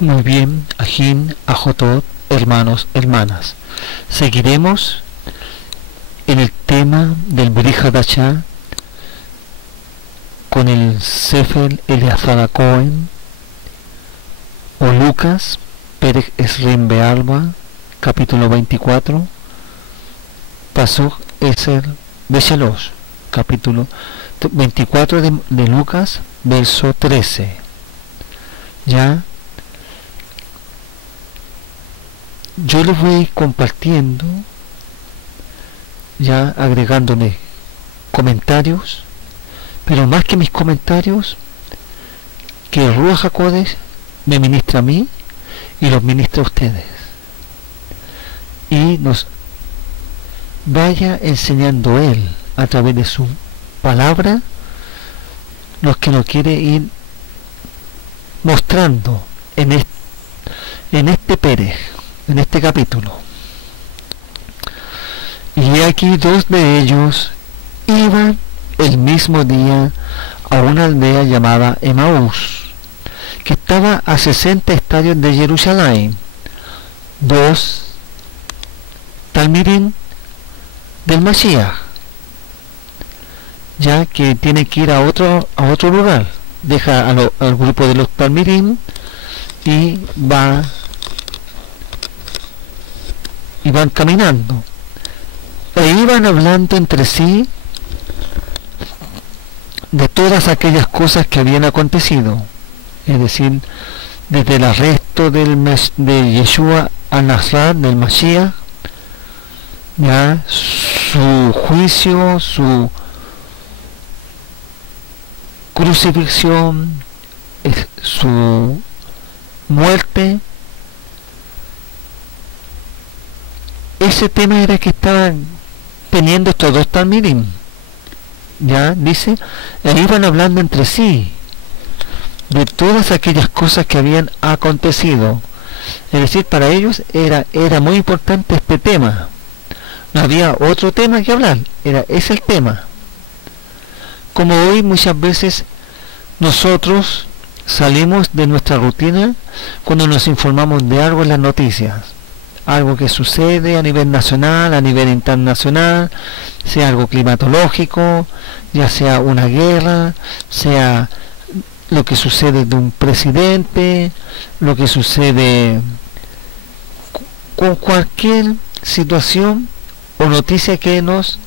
Muy bien, Ajín, Ajotot, hermanos, hermanas. Seguiremos en el tema del Brit Hadashah con el Sefer Eleazar Cohen o Lucas, Perek Esrim Bealba, capítulo 24, Pasuk Eser Beshalosh, capítulo 24 de Lucas, verso 13. Ya yo les voy compartiendo, ya agregándole comentarios, pero más que mis comentarios, que el Ruach HaKodesh me ministra a mí y los ministra a ustedes, y nos vaya enseñando Él a través de su palabra los que nos quiere ir mostrando en este Perej, en este capítulo. Y aquí dos de ellos iban el mismo día a una aldea llamada Emaús, que estaba a 60 estadios de Jerusalén, 2 Talmidim del Mashiach, ya que tiene que ir a otro lugar. Deja al grupo de los Talmidim y van caminando, e iban hablando entre sí de todas aquellas cosas que habían acontecido, es decir, desde el arresto de Yeshua al-Nasrán, del Mashiach, ya su juicio, su crucifixión, su muerte. Ese tema era que estaban teniendo estos dos Talmidim, ya dice, e iban hablando entre sí de todas aquellas cosas que habían acontecido. Es decir, para ellos era muy importante este tema, no había otro tema que hablar, era ese el tema. Como hoy muchas veces nosotros salimos de nuestra rutina cuando nos informamos de algo en las noticias, algo que sucede a nivel nacional, a nivel internacional, sea algo climatológico, ya sea una guerra, sea lo que sucede de un presidente, lo que sucede con cualquier situación o noticia que nos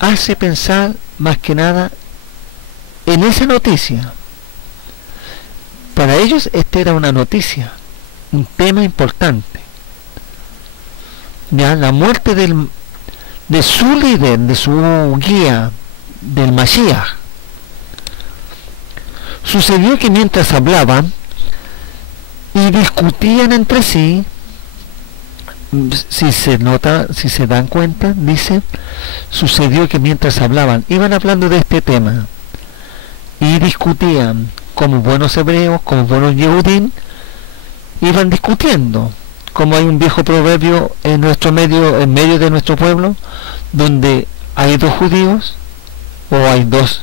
hace pensar más que nada en esa noticia. Para ellos esta era una noticia, un tema importante, ya la muerte de su líder, de su guía, del Mashiach. Sucedió que mientras hablaban y discutían entre sí, si se dan cuenta, dice, sucedió que mientras hablaban, iban hablando de este tema y discutían como buenos hebreos, como buenos Yehudim, iban discutiendo, como hay un viejo proverbio en medio de nuestro pueblo, donde hay dos judíos, o hay dos,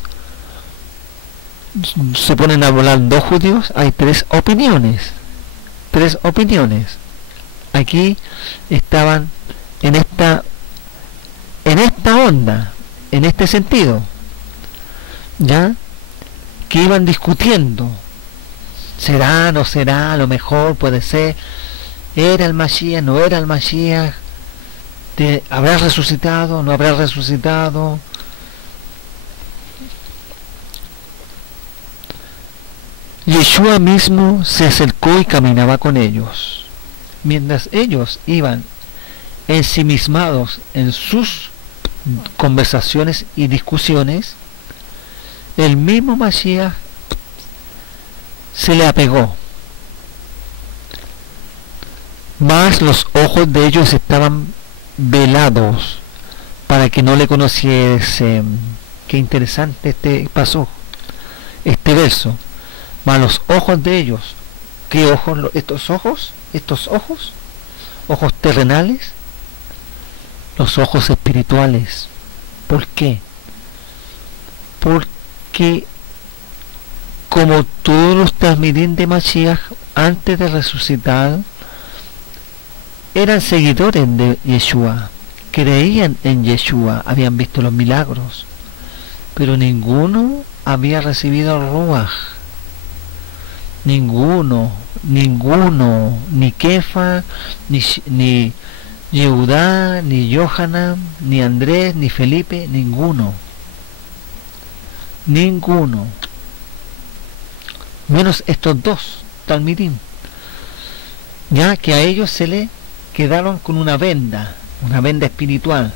se ponen a hablar dos judíos, hay tres opiniones. Aquí estaban en esta onda, en este sentido, ya que iban discutiendo, será, no será, a lo mejor puede ser, era el Mashiach, no era el Mashiach, habrá resucitado, no habrá resucitado. Yeshua mismo se acercó y caminaba con ellos. Mientras ellos iban ensimismados en sus conversaciones y discusiones, el mismo Mashiach se le apegó, mas los ojos de ellos estaban velados para que no le conociesen. Qué interesante pasó este verso. Mas los ojos de ellos, ¿qué ojos? Estos ojos, ojos terrenales, los ojos espirituales. ¿Por qué? Porque como todos los Talmidim de Mashiach antes de resucitar eran seguidores de Yeshua, creían en Yeshua, habían visto los milagros, pero ninguno había recibido el Ruach. Ninguno, ni Kefa, ni Yehudá, ni Yohanan, ni Andrés, ni Felipe, ninguno, menos estos dos talmidim, ya que a ellos se le quedaron con una venda espiritual.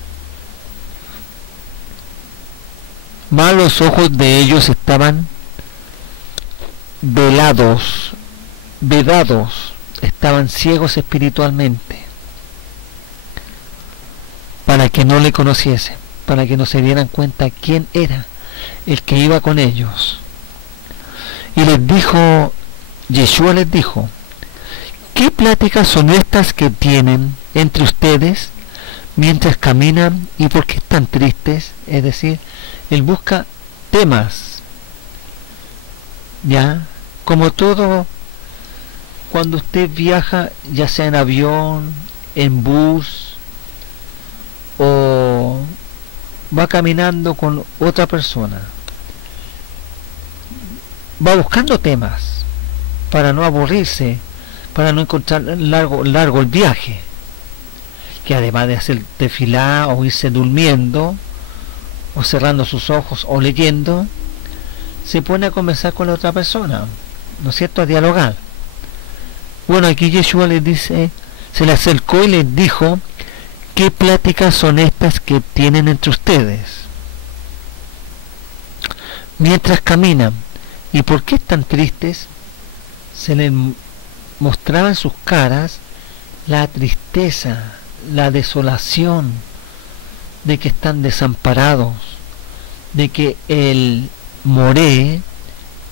Más los ojos de ellos estaban vedados, estaban ciegos espiritualmente, para que no le conociesen, para que no se dieran cuenta quién era el que iba con ellos. Y les dijo, Yeshua les dijo, ¿qué pláticas son estas que tienen entre ustedes mientras caminan y por qué están tristes? Es decir, él busca temas, ya, como todo, cuando usted viaja, ya sea en avión, en bus, o va caminando con otra persona, va buscando temas para no aburrirse, para no encontrar largo el viaje, que además de hacer tefilá o irse durmiendo o cerrando sus ojos o leyendo, se pone a conversar con la otra persona, ¿no es cierto?, a dialogar. Bueno, aquí Yeshua les dice, se le acercó y les dijo, ¿qué pláticas son estas que tienen entre ustedes mientras caminan? ¿Y por qué están tristes? Se les mostraba en sus caras la tristeza, la desolación de que están desamparados, de que el Moré,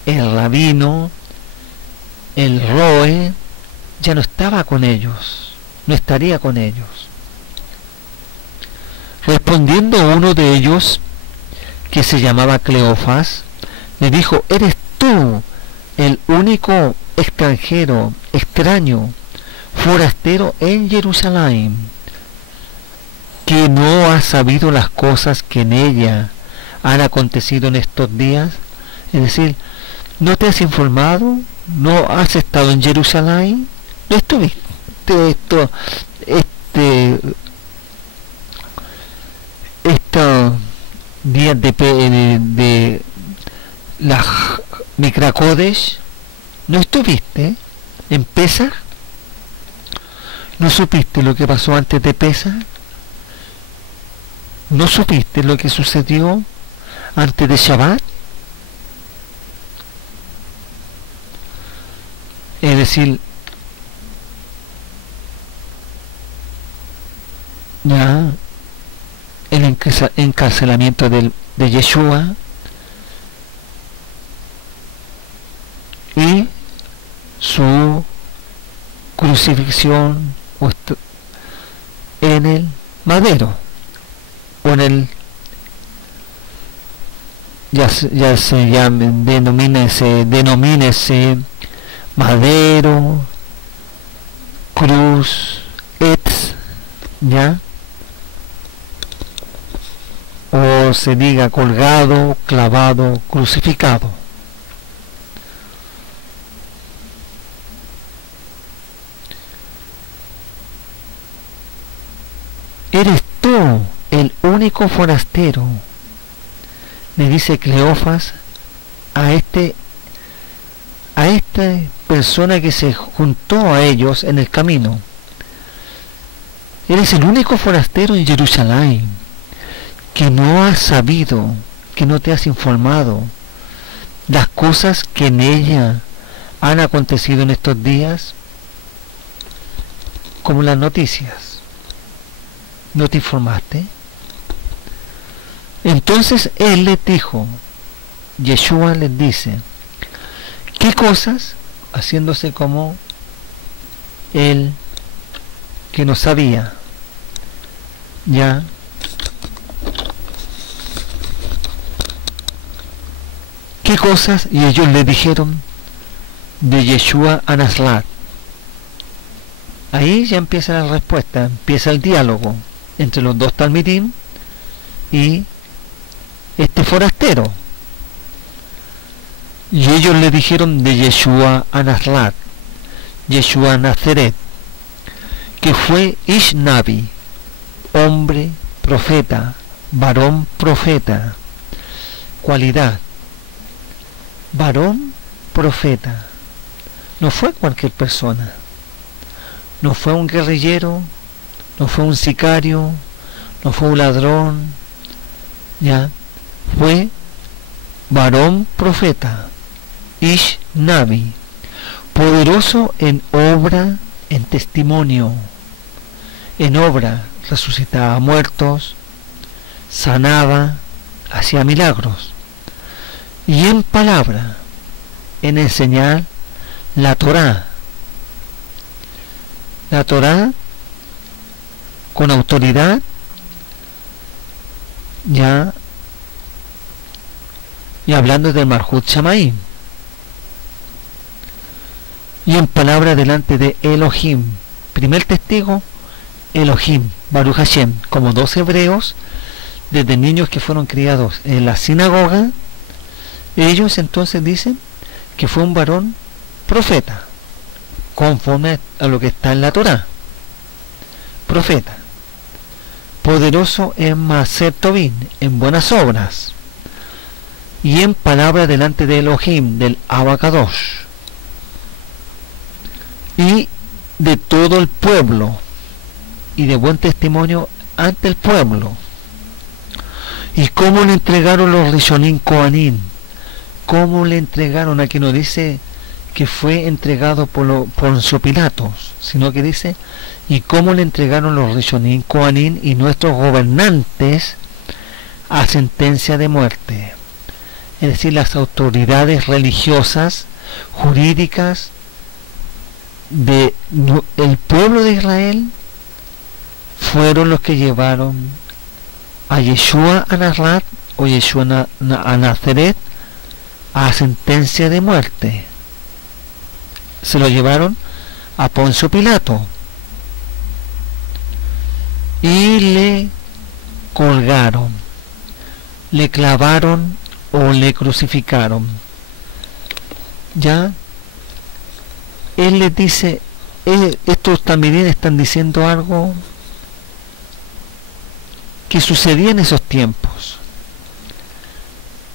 el rabino, el Roe, ya no estaba con ellos, no estaría con ellos. Respondiendo uno de ellos, que se llamaba Cleofas, le dijo, ¿eres tú el único extranjero, extraño, forastero en Jerusalén, que no ha sabido las cosas que en ella han acontecido en estos días? Es decir, ¿no te has informado? ¿No has estado en Jerusalén? ¿No estuviste estos días de la Mikra Kodesh? ¿No estuviste en Pesach? ¿No supiste lo que pasó antes de Pesach? ¿No supiste lo que sucedió antes de Shabbat? Es decir, ya el encarcelamiento de Yeshua y su crucifixión en el madero, o en el, ya se llame, denomínese madero, cruz, etz, ya, o se diga colgado, clavado, crucificado. ¿Eres tú el único forastero?, le dice Cleofas a esta persona que se juntó a ellos en el camino. Eres el único forastero en Jerusalén que no has sabido, que no te has informado las cosas que en ella han acontecido en estos días, como las noticias. ¿No te informaste? Entonces él les dijo, Yeshua les dice, ¿qué cosas? Haciéndose como él que no sabía, ya. ¿Qué cosas? Y ellos le dijeron, de Yeshua a Nazaret. Ahí ya empieza la respuesta, empieza el diálogo entre los dos talmidim y este forastero. Y ellos le dijeron de Yeshua a Nazaret, Yeshua a Nazaret, que fue Ish Nabi, hombre profeta, varón profeta. Cualidad, varón profeta. No fue cualquier persona, no fue un guerrillero, no fue un sicario, no fue un ladrón, ya, fue varón profeta, Ish Nabi, poderoso en obra, en testimonio, en obra, resucitaba a muertos, sanaba, hacía milagros, y en palabra, en enseñar la Torá con autoridad, ya, y hablando del Malhut Shamaim, y en palabra delante de Elohim, primer testigo, Elohim, Baruch Hashem, como 2 hebreos, desde niños que fueron criados en la sinagoga, ellos entonces dicen que fue un varón profeta, conforme a lo que está en la Torá, profeta, poderoso en Maaser Tovim, en buenas obras, y en palabra delante de Elohim, del Abacadosh, y de todo el pueblo, y de buen testimonio ante el pueblo. ¿Y cómo le entregaron los Rishonim Kohanim? ¿Cómo le entregaron? Aquí no dice que fue entregado por Poncio Pilatos, sino que dice, ¿y cómo le entregaron los Rishonim Kohanim y nuestros gobernantes a sentencia de muerte? Es decir, las autoridades religiosas, jurídicas del pueblo de Israel fueron los que llevaron a Yeshua a Nazaret o Yeshua a Nazaret a sentencia de muerte. Se lo llevaron a Poncio Pilato y le colgaron, le clavaron o le crucificaron. Ya él les dice, estos también están diciendo algo que sucedía en esos tiempos.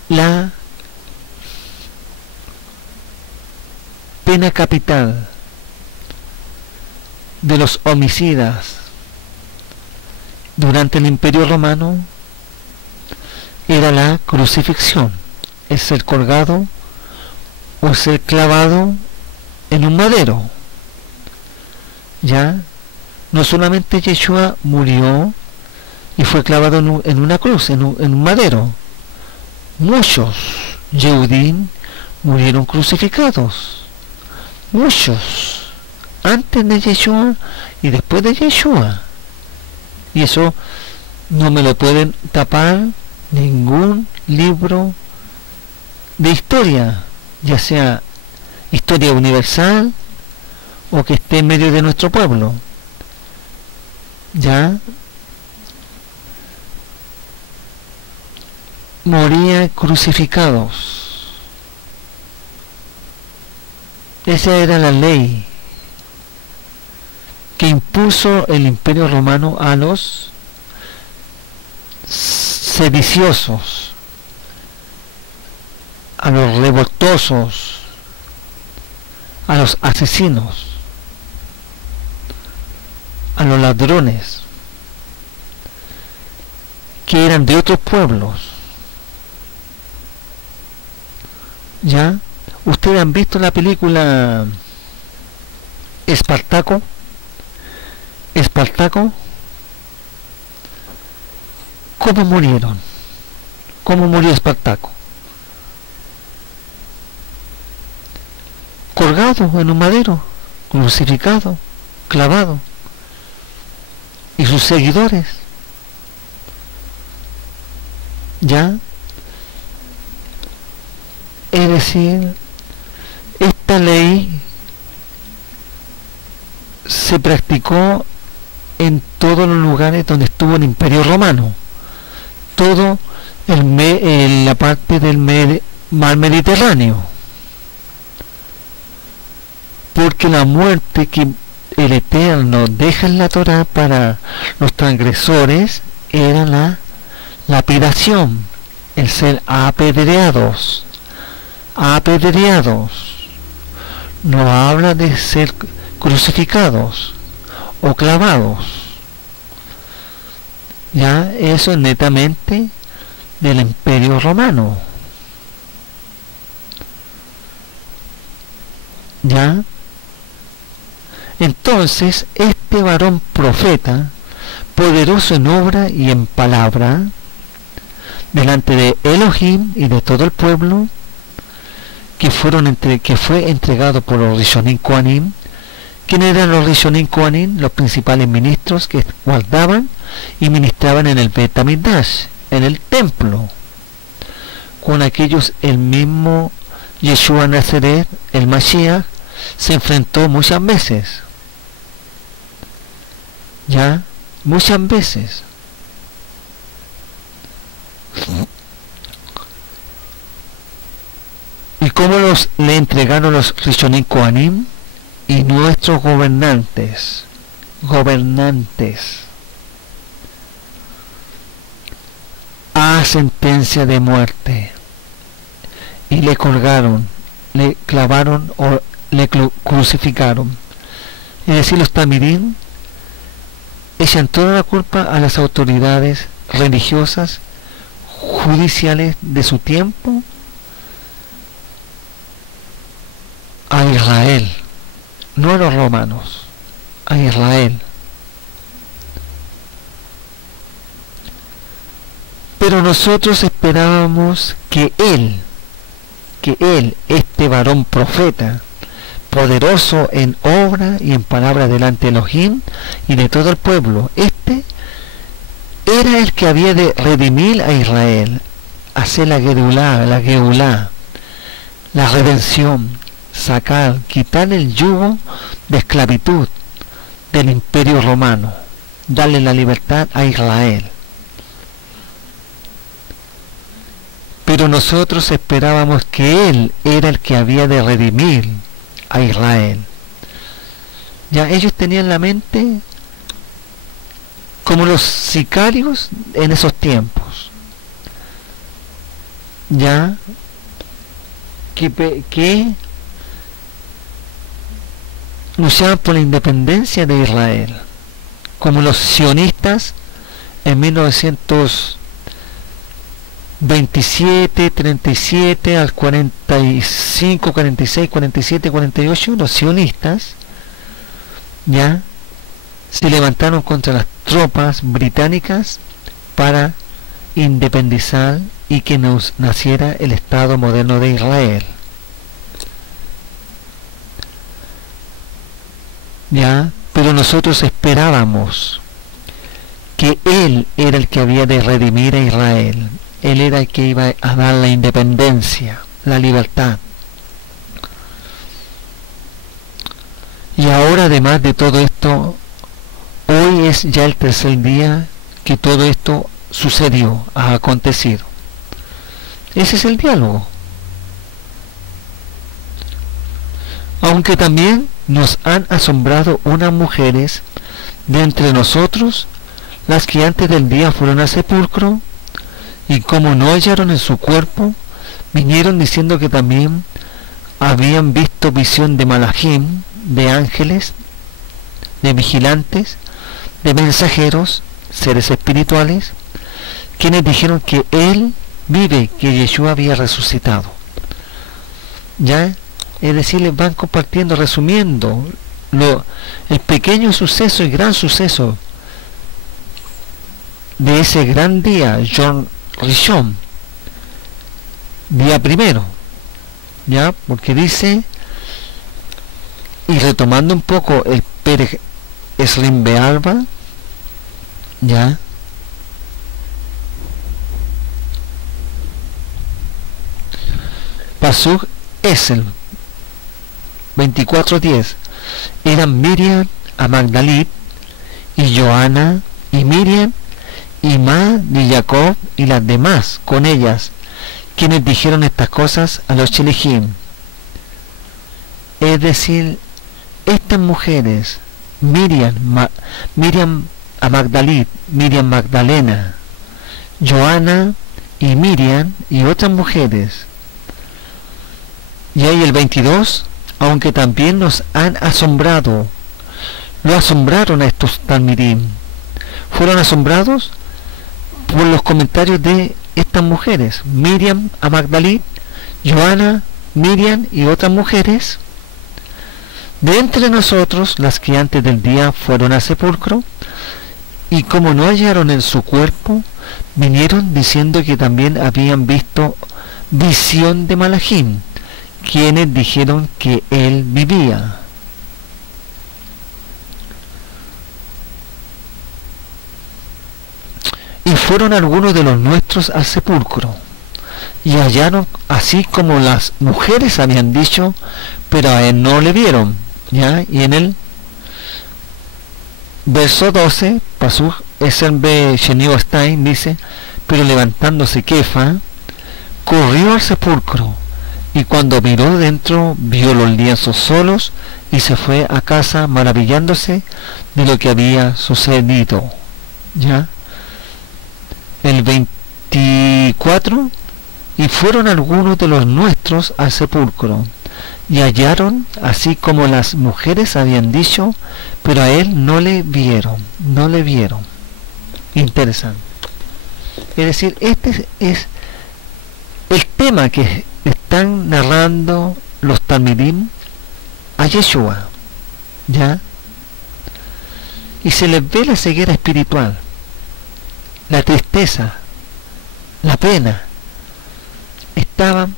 La pena capital de los homicidas durante el Imperio Romano era la crucifixión, el ser colgado o ser clavado en un madero. Ya no solamente Yeshua murió y fue clavado en una cruz, en un madero. Muchos Yehudim murieron crucificados, muchos, antes de Yeshua y después de Yeshua, y eso no me lo pueden tapar ningún libro de historia, ya sea historia universal o que esté en medio de nuestro pueblo. Ya morían crucificados. Esa era la ley que impuso el Imperio Romano a los sediciosos, a los revoltosos, a los asesinos, a los ladrones que eran de otros pueblos. ¿Ya? ¿Ustedes han visto la película Espartaco? Espartaco, ¿cómo murieron? ¿Cómo murió Espartaco? Colgado en un madero, crucificado, clavado. Y sus seguidores, ¿ya? Es decir, esta esta ley se practicó en todos los lugares donde estuvo el Imperio Romano, todo la parte del mar Mediterráneo, porque la muerte que el Eterno deja en la Torá para los transgresores era la lapidación, el ser apedreados. No habla de ser crucificados o clavados. Ya eso es netamente del Imperio Romano. Ya. Entonces, este varón profeta, poderoso en obra y en palabra, delante de Elohim y de todo el pueblo, que fue entregado por los Rishonim Kohanim. ¿Quiénes eran los Rishonim Kohanim? Los principales ministros que guardaban y ministraban en el Bet HaMikdash, en el templo. Con aquellos el mismo Yeshua Nazaret, el Mashiach, se enfrentó muchas veces. Ya, muchas veces. ¿Y cómo le entregaron los Rishonim Kohanim? Y nuestros gobernantes a sentencia de muerte, y le colgaron, le clavaron o le crucificaron. Es decir, los tamirín echan toda la culpa a las autoridades religiosas, judiciales de su tiempo, a Israel, no a los romanos, a Israel. Pero nosotros esperábamos que él, este varón profeta, poderoso en obra y en palabra delante de Elohim y de todo el pueblo, este era el que había de redimir a Israel, hacer la Geulá, la redención, quitar el yugo de esclavitud del Imperio Romano, darle la libertad a Israel. Pero nosotros esperábamos que él era el que había de redimir a Israel. Ya ellos tenían la mente como los sicarios en esos tiempos, ya que luchaban por la independencia de Israel, como los sionistas en 1927, 37 al 45, 46, 47, 48, los sionistas ya se levantaron contra las tropas británicas para independizar y que nos naciera el Estado moderno de Israel. Ya, pero nosotros esperábamos que él era el que había de redimir a Israel. Él era el que iba a dar la independencia, la libertad. Y ahora, además de todo esto, hoy es ya el tercer día que todo esto sucedió, ha acontecido. Ese es el diálogo. Aunque también nos han asombrado unas mujeres de entre nosotros, las que antes del día fueron al sepulcro, y como no hallaron en su cuerpo, vinieron diciendo que también habían visto visión de malajim, de ángeles, de vigilantes, de mensajeros, seres espirituales, quienes dijeron que él vive, que Yeshua había resucitado. Ya, es decir, les van compartiendo, resumiendo el pequeño suceso y gran suceso de ese gran día, Yom Rishon, día primero, ya, porque dice, y retomando un poco el Perek Esrim Be'alba, ya, Pasuk Esel, 24:10, eran Miriam a Magdalit, y Joana, y Miriam, y Ma, y Jacob, y las demás con ellas, quienes dijeron estas cosas a los Shelichim. Es decir, estas mujeres, Miriam a Magdalit, Miriam Magdalena, Joana y Miriam y otras mujeres. Y ahí el 22, aunque también nos han asombrado, lo asombraron a estos talmidim. Fueron asombrados por los comentarios de estas mujeres, Miriam a Magdalit, Joana, Miriam y otras mujeres. De entre nosotros, las que antes del día fueron al sepulcro, y como no hallaron en su cuerpo, vinieron diciendo que también habían visto visión de Malachim, quienes dijeron que él vivía. Y fueron algunos de los nuestros al sepulcro, y hallaron así como las mujeres habían dicho, pero a él no le vieron. ¿Ya? Y en el verso 12, Pasuk Esenbe Sheniu Stein dice, pero levantándose Kefa, corrió al sepulcro, y cuando miró dentro, vio los lienzos solos, y se fue a casa maravillándose de lo que había sucedido. ¿Ya? El 24, y fueron algunos de los nuestros al sepulcro, y hallaron así como las mujeres habían dicho, pero a él no le vieron. Interesante. Es decir, este es el tema que están narrando los talmidim a Yeshua, ¿ya? Y se les ve la ceguera espiritual, la tristeza, la pena. Estaban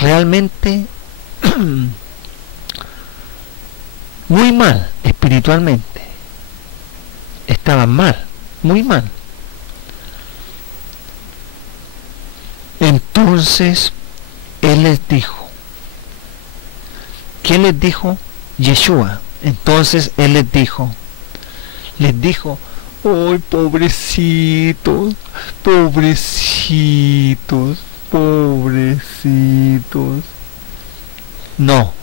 realmente muy mal espiritualmente. Estaban mal, muy mal. Entonces él les dijo, ¿quién les dijo? Yeshua. Entonces él les dijo, ¡ay, pobrecitos, pobrecitos, pobrecitos! No,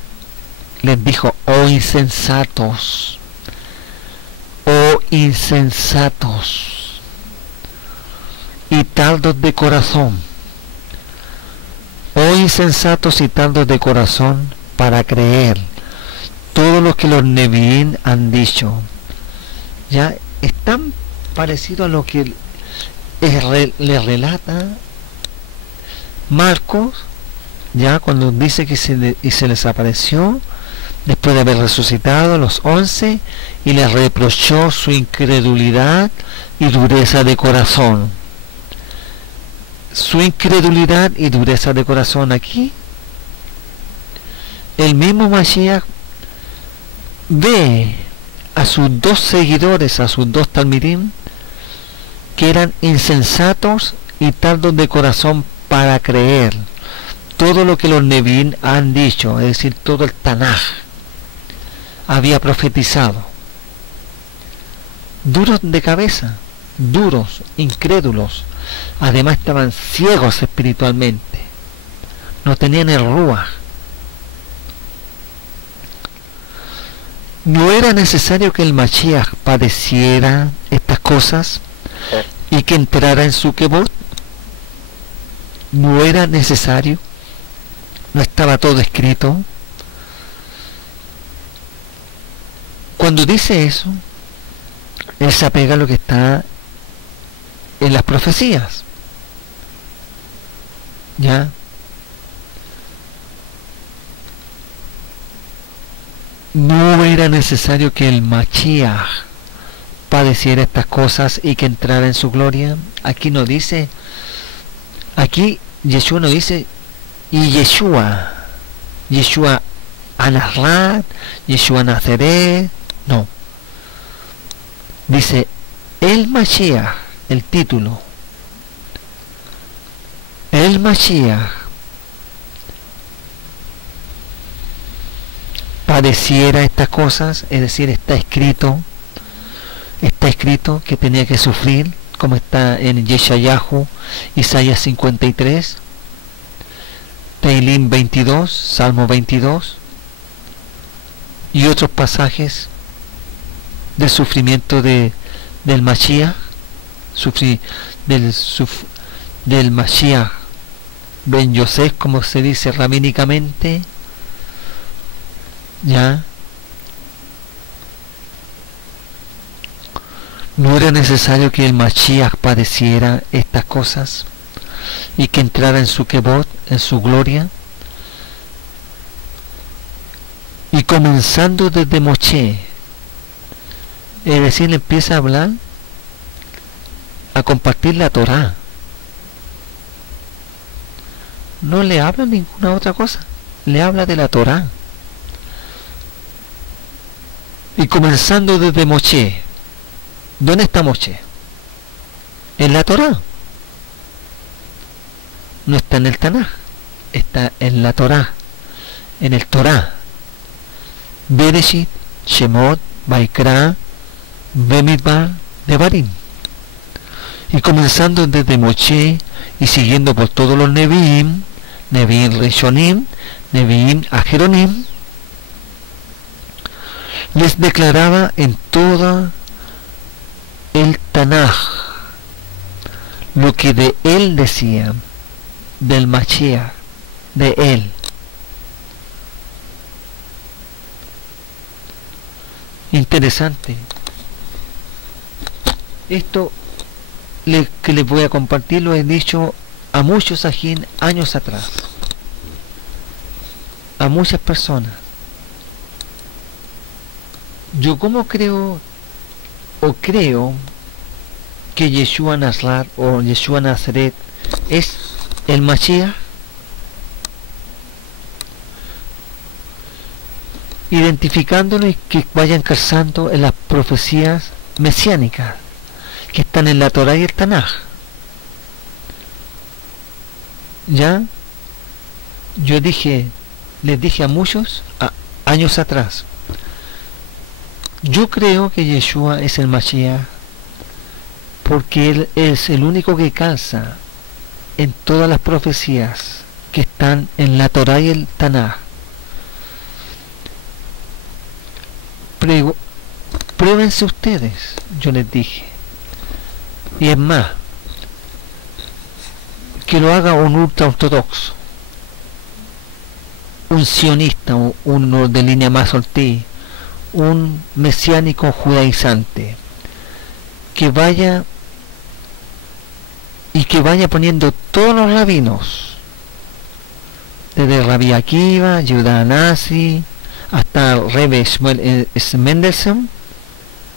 les dijo, oh insensatos, y tardos de corazón, oh insensatos y tardos de corazón, para creer todo lo que los Neviín han dicho. Ya es tan parecido a lo que le relata Marcos, ya cuando dice que se les apareció después de haber resucitado los 11 y les reprochó su incredulidad y dureza de corazón. Su incredulidad y dureza de corazón aquí, el mismo Mashiach ve a sus dos seguidores, a sus dos talmidim, que eran insensatos y tardos de corazón para creer todo lo que los Neviín han dicho, es decir, todo el Tanaj había profetizado. Duros de cabeza, duros, incrédulos, además estaban ciegos espiritualmente, no tenían el Ruach. ¿No era necesario que el Mashiach padeciera estas cosas y que entrara en su kebot? ¿No era necesario? ¿No estaba todo escrito? Cuando dice eso, él se apega a lo que está en las profecías. ¿Ya? No era necesario que el Mashiach padeciera estas cosas y que entrara en su gloria. Aquí no dice, aquí Yeshua no dice, y Yeshua Anarat, Yeshua Nazaret, no. Dice, el Mashiach, el título, el Mashiach padeciera estas cosas, es decir, está escrito que tenía que sufrir, como está en Yeshayahu, Isaías 53, Teilim 22, Salmo 22 y otros pasajes del sufrimiento del Mashiach, del Mashiach Ben Yosef, como se dice rabínicamente, ya. No era necesario que el Mashiach padeciera estas cosas y que entrara en su kebod, en su gloria. Y comenzando desde Moshe, es decir, empieza a hablar, a compartir la Torá. No le habla ninguna otra cosa, le habla de la Torá. Y comenzando desde Moshe, ¿dónde está Moshe? En la Torá. No está en el Tanaj, está en la Torá, en el Torá. Bereshit, Shemot, Vaikra, Bemidbar, Devarim. Y comenzando desde Moshe y siguiendo por todos los Neviim, Neviim Rishonim, Neviim Ajeronim, les declaraba en toda el Tanaj lo que de él decía, del Mashiach, de él. Interesante. Esto que les voy a compartir lo he dicho a muchos ajín años atrás, a muchas personas. Yo como creo que Yeshua Nazar o Yeshua Nazaret es el Mashiach, identificándolo y que vayan calzando en las profecías mesiánicas que están en la Torá y el Tanaj. Ya yo les dije a muchos años atrás, yo creo que Yeshua es el Mashiach porque él es el único que calza en todas las profecías que están en la Torá y el Tanaj. Pruébense ustedes, yo les dije. Y es más, que lo haga un ultraortodoxo, un sionista, uno de línea más ortiz, un mesiánico judaizante, que vaya poniendo todos los rabinos, desde Rabbi Akiva, Yehuda Nasi, hasta Rebbe Shmuel Mendelssohn,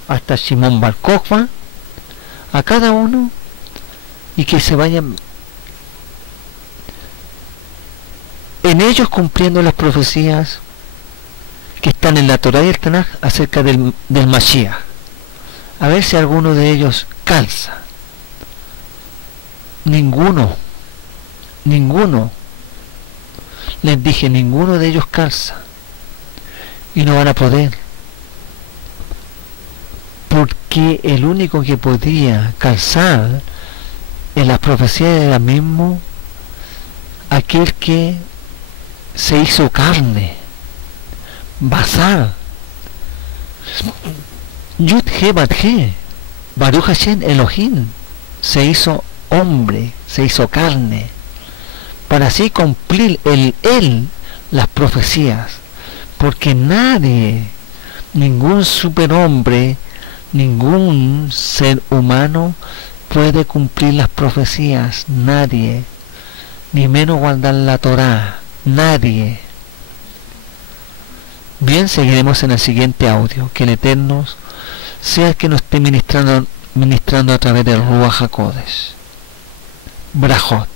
hasta Shimon Bar Kokhba, a cada uno, y que se vayan en ellos cumpliendo las profecías que están en la Torá y el Tanaj acerca del Mashiach, a ver si alguno de ellos calza. Ninguno, les dije, ninguno de ellos calza, y no van a poder, porque el único que podía calzar en las profecías era mismo aquel que se hizo carne, Basar, Yud He Bat He, Baruch Hashem Elohim, se hizo hombre, se hizo carne, para así cumplir él las profecías, porque nadie, ningún superhombre, ningún ser humano puede cumplir las profecías, nadie, ni menos guardar la Torá, nadie. Bien, seguiremos en el siguiente audio. Que el Eterno sea el que nos esté ministrando a través del Ruach HaKodesh. Brajot.